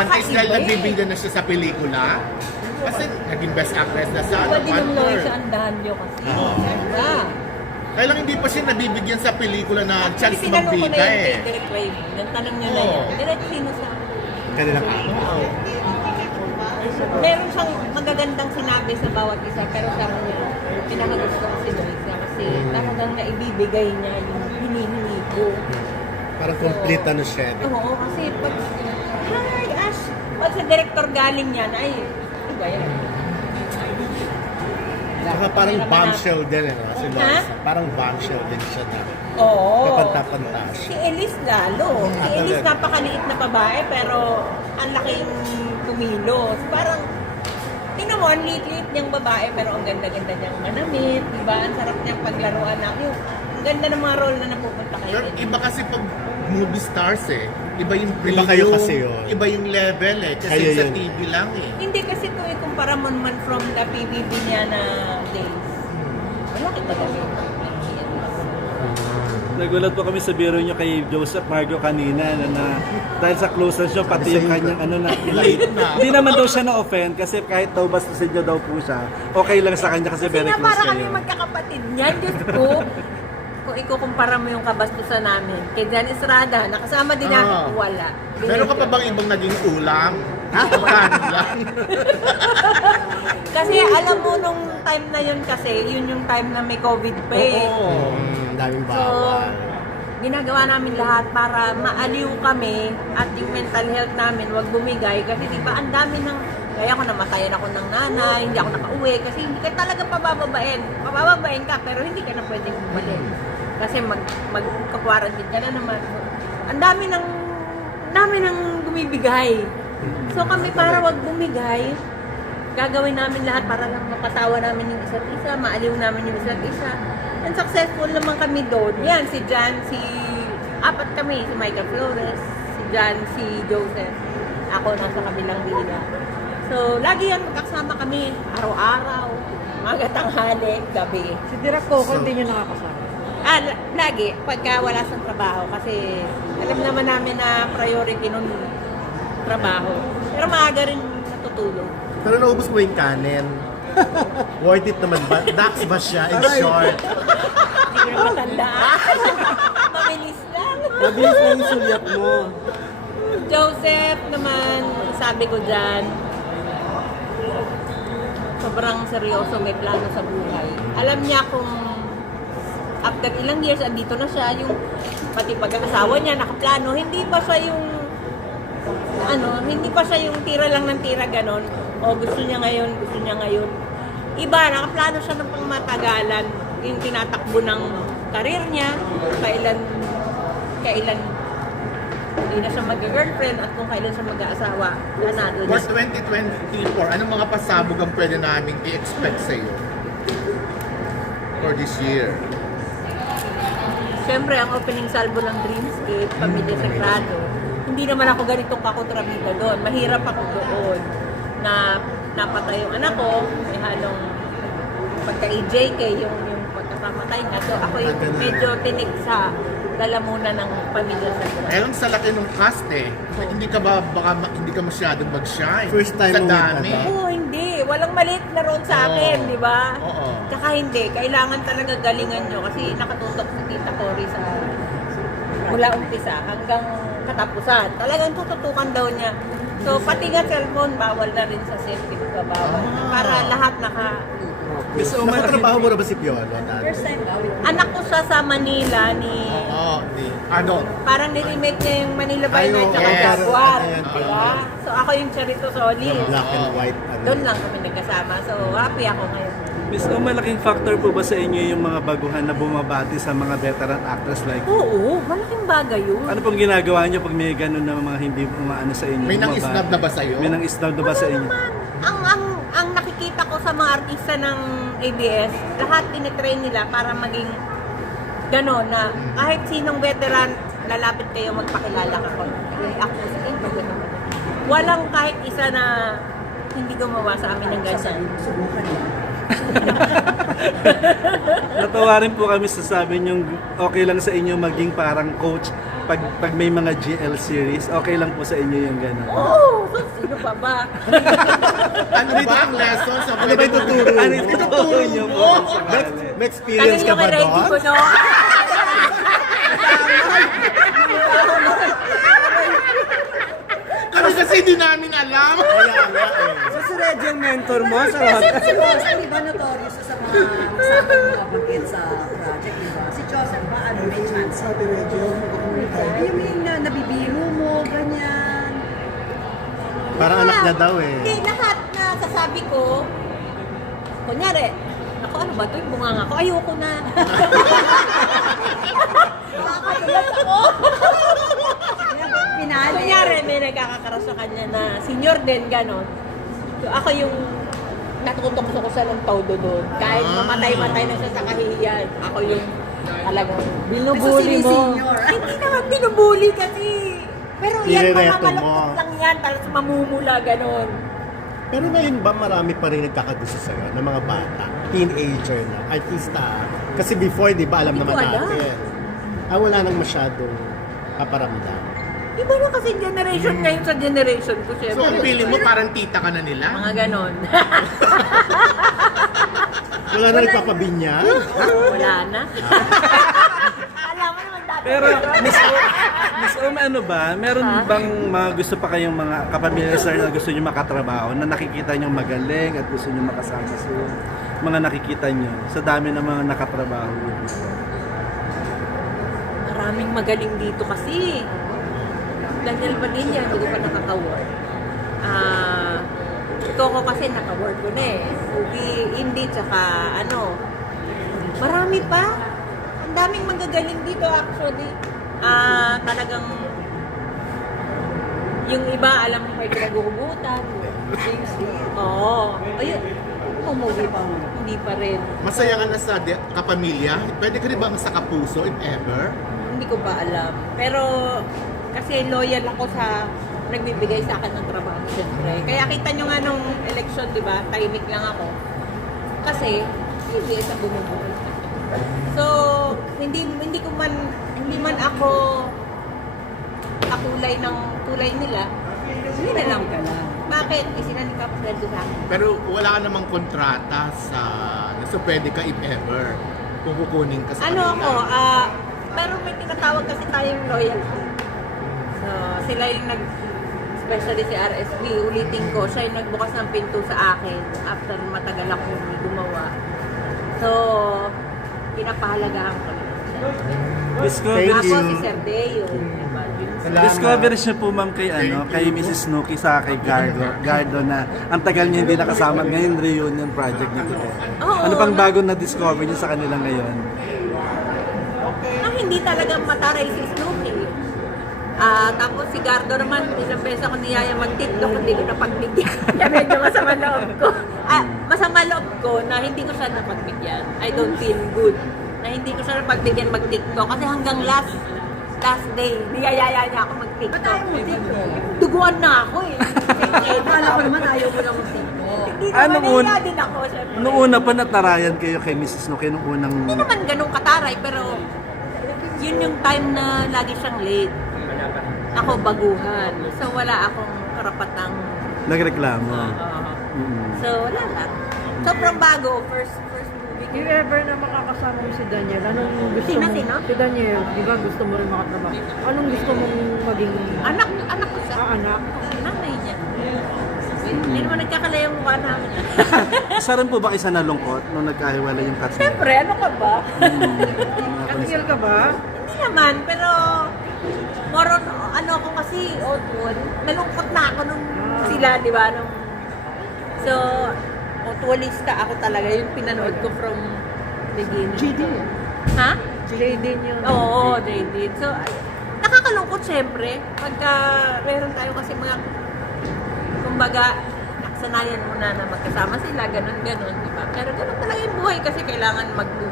advantage dahil Kakaiba nagbibigyan na siya sa pelikula. Kasi naging best actress na sa Iba ano, din ang Lois Panther. Andahan nyo kasi. Oo. Ganda. Kaya lang hindi pa siya nabibigyan sa pelikula na chance Tinanong ko na magbida yun kay eh. Direk Raven. Nang tanong niya na Oo. yan. Direk, sino sa... Kanilang ako. Oo. Meron siyang magagandang sinabi sa bawat isa, pero sabi niya, pinakagusto ko si Loisa kasi talagang naibibigay niya yung hinihingi ko. Parang complete ano siya. Oo, kasi pag, hi Pag sa director galing yan, ay, yan. Saka parang bombshell din eh, no? si Ha? Loisa. Parang bombshell din siya na. Oo. Kapanta-panta Si siya. Elise lalo. Si Ah, Elise talaga. napakaliit na babae pero ang laking kumilos. Parang, tingnan mo, ang liit-liit niyang babae pero ang ganda-ganda niyang manamit. Diba? Ang sarap niyang paglaruan na. Yung, ang ganda ng mga role na napupunta kayo. Pero iba kasi pag movie stars eh. Iba yung Iba kayo kasi yun. Iba yung level eh. Kasi Kayo sa yun. TV lang eh. Hindi kasi ito eh, kumpara mo naman from the PBB niya na days. Wala kita galing. Nagulat po kami sa biro niyo kay Joseph Margo kanina na, na dahil sa closeness niyo pati yung kanyang ano na Late na. Hindi naman daw siya na-offend kasi kahit daw bastusin niyo daw po siya, okay lang sa kanya kasi Kasi very nga close para kami kayo. magkakapatid niyan, Diyos ko. Kung ikukumpara mo yung kabastusan namin, kay Jan Estrada, nakasama din namin, Ah. wala. Meron ka pa bang ibang naging ulam? Pagkain lang. Kasi alam mo nung time na yun kasi, yun yung time na may COVID pa eh. Oo. Mm, daming So, bawal. ginagawa namin lahat para maaliw kami at yung mental health namin wag bumigay kasi di ba ang dami ng kaya ako namatayan ako ng nanay, hindi ako nakauwi kasi hindi ka talaga pabababain. Pabababain ka pero hindi ka na pwedeng bumalik. Kasi mag magka-quarantine ka na naman. Ang dami ng ang dami ng bumibigay. So kami para wag bumigay, gagawin namin lahat para lang mapatawa namin yung isa't isa, maaliw namin yung isa't isa. And successful naman kami doon. Yan, si Jan, si... Apat kami, si Michael Flores, si Jan, si Joseph. Ako nasa kabilang liga. So, lagi yan magkasama kami, araw-araw, tanghali, gabi. Si Direk Coco, hindi nyo nakakasama. Ah, la- lagi, pagka wala sa trabaho, kasi alam naman namin na priority nun trabaho. Pero maaga rin natutulog. Pero naubos mo yung kanin. Worth it naman ba? Dax ba siya in short? Hindi ko na matandaan. Mabilis lang. Mabilis na yung sulyap mo. Joseph naman, sabi ko dyan, sobrang seryoso, may plano sa buhay. Alam niya kung after ilang years, andito na siya, yung pati pag-asawa niya, nakaplano, hindi pa siya yung ano, hindi pa siya yung tira lang ng tira ganon. O gusto niya ngayon, gusto niya ngayon. Iba, nakaplano siya ng pangmatagalan. Yung tinatakbo ng karir niya, kailan, kailan hindi na siya mag-girlfriend at kung kailan siya mag-aasawa, ganado For niya. 2024, anong mga pasabog ang pwede namin i-expect sa iyo? For this year. Siyempre, ang opening salvo ng Dreamscape, Pamilya Sagrado, hindi naman ako ganitong kakontrabida doon. Mahirap ako doon na napatay yung anak ko, may halong pagka-EJK, yung, yung pagkakamatay niya. So ako yung medyo tinig sa lalamunan ng Pamilya Sagrado. Lang sa laki ng cast eh. Hindi ka ba, baka ma- hindi ka masyadong mag-shine? First time Sa mo dami. Oo. Walang maliit na role sa akin, di ba? Oo. Tsaka hindi. Kailangan talaga galingan nyo kasi nakatutok si Tita Cory sa mula umpisa hanggang katapusan. Talagang tututukan daw niya. So, pati nga cellphone, bawal na rin sa. Di ba bawal? Ah. Para lahat naka... Miss Omar, Nakatrabaho mo na ba si Piolo? First time daw. Anak ko siya sa Manila ni... Oo, di. Ano? Parang niremake niya yung Manila by Ay, Night tsaka yes. Jaguar. Di ba? So, ako yung Charito Solis. Black and white. Ano. Doon lang kami nagkasama. So, happy ako ngayon. Miss O, malaking factor po ba sa inyo yung mga baguhan na bumabati sa mga veteran actress like Oo, malaking bagay yun. ano pong ginagawa niyo pag may ganun na mga hindi umaano sa inyo? May nang bumabati? isnab na ba sa'yo? May nang isnab na ba sa inyo? naman. Ang, ang, ang nakikita ko sa mga artista ng ABS, lahat tinitrain nila para maging gano'n na kahit sinong veteran, lalapit kayo magpakilala ka ko. Ay, ako, gano'n. Walang kahit isa na hindi gumawa sa amin ng ganyan. Natuwa rin po kami sa sabi niyong okay lang sa inyo maging parang coach pag, pag may mga GL series. Okay lang po sa inyo yung gano'n. Oh, sino pa ba? Ano ba ang lesson sa Ano ba ituturo Ano mo? ituturo niyo po? kung May, experience ka Tanong ba nyo kay Reggie ko, doon? no? Kami kasi di namin alam. Kaya nga eh. Reggie ang mentor mo sa lahat. Si Joseph, di ba notorious sa mga usapan mo kabagit sa project, di ba? Si Joseph ba, ano, may chance? Ate Reggie, yung yung na, nabibiro mo, ganyan. Parang anak niya daw eh. Hindi, lahat na sasabi ko, kunyari, ako ano ba ito, yung bunganga ko, ayoko na. Nakakatulat ako. Pinali. Kunyari, may nagkakakaroon sa kanya na senior din, gano'n. So, ako yung natutukso ko sa ng todo doon. Kahit mamatay-matay na siya sa kahihiyan, ako yung talagang Binubuli mo. Ay, hindi naman binubuli kasi. Pero yan, Nirereto mamamalakot mo. lang yan, para sa mamumula, gano'n. Pero ngayon ba marami pa rin nagkakagusto sa'yo ng mga bata, teenager na, artista? Kasi before, di ba, alam Hindi naman alam. natin. Ah, wala nang masyadong kaparamdam. Iba na kasi generation ngayon sa generation ko, syempre. So, ang feeling mo parang tita ka na nila? Mga ganon. Wala na nagpapabinyag? Wala na. Alam mo naman dati. Pero, Miss O, Miss O, ano ba? Meron bang mga gusto pa kayong mga kapamilya sir na gusto nyo makatrabaho na nakikita nyo magaling at gusto nyo makasama sa mga nakikita nyo sa dami ng mga nakatrabaho? Maraming magaling dito kasi. Daniel Padilla, hindi ko pa nakaka-work. Ah, Coco kasi naka-work ko na eh. Movie, indie, tsaka ano. Marami pa. Ang daming magagaling dito actually. Ah, talagang yung iba, alam mo, may pinaguhugutan. Oo. Ayun. Movie pa mo. Hindi pa rin. Masaya ka na sa kapamilya? Pwede ka rin bang sa kapuso, if ever? Hindi ko pa alam. Pero kasi loyal ako sa nagbibigay sa akin ng trabaho, syempre. Kaya kita nyo nga nung election, di ba? Tahimik lang ako. Kasi, hindi sa bumubuhay. So, hindi hindi ko man hindi man ako kakulay ng kulay nila. Hindi na lang. Bakit? Kasi na nagpapagaldo sa akin. Pero wala ka namang kontrata sa... So, pwede ka if ever kung kukunin ka sa Ano kanila. ako, ah, pero may tinatawag kasi tayong loyalty. Sila yung nag, especially si RSB, ulitin ko, siya yung nagbukas ng pinto sa akin after matagal akong hindi gumawa. So, pinapahalagahan ko. Discover, Thank Ako you. si Sir Deo, diba? Yun. Salamat. discover siya po ma'am kay ano, kay Mrs. Snooki sa kay Gardo, Gardo na ang tagal niya hindi nakasama ngayon reunion project nito. Oo. ano pang bago na discover niyo sa kanila ngayon? Ang hindi talaga mataray si Snoopy. Ah, tapos si Gardo naman, isang beses ako niyaya mag-tiktok, hindi ko napagbigyan. Kaya medyo masama loob ko. Ah, masama loob ko na hindi ko siya napagbigyan. I don't feel good. Na hindi ko siya napagbigyan mag-tiktok. Kasi hanggang last last day, niyayaya niya ako mag-tiktok. Ba't ayaw mo TikTok? Duguan na ako eh. Akala ko naman ayaw mo lang mag-TikTok. Hindi Ano naman, un- din ako. syempre. Noong una pa natarayan kayo kay Mrs. Snooki nung unang Hindi naman ganun kataray, pero yun yung time na lagi siyang late. Ako baguhan. So wala akong karapatang nagreklamo. uh, Mm. So wala lang. Sobrang bago, first first movie ko. ever na makakasama mo si Daniel, anong gusto Sino, mo? sino? Si Daniel, di ba gusto mo rin makatrabaho? Anong gusto mong maging Anak, anak ko siya. ah, anak? Nanay niya. Hindi naman nagkakalaya yung mukha namin. Isa rin po ba isa nalungkot nung nagkahiwalay yung cats Siyempre, ano ka ba? Katigil ka ba? Hindi naman, pero more on, ano ako kasi, Otwon, nalungkot na ako nung sila, di ba? Nung, so, Otwonista ako talaga, yung pinanood ko from beginning. JD. Ha? JD niya. Oo, they did. So, nakakalungkot syempre. Pagka meron tayo kasi mga, kumbaga, nakasanayan mo na na magkasama sila, ganun, ganun, di ba? Pero ganun talaga yung buhay kasi kailangan mag-move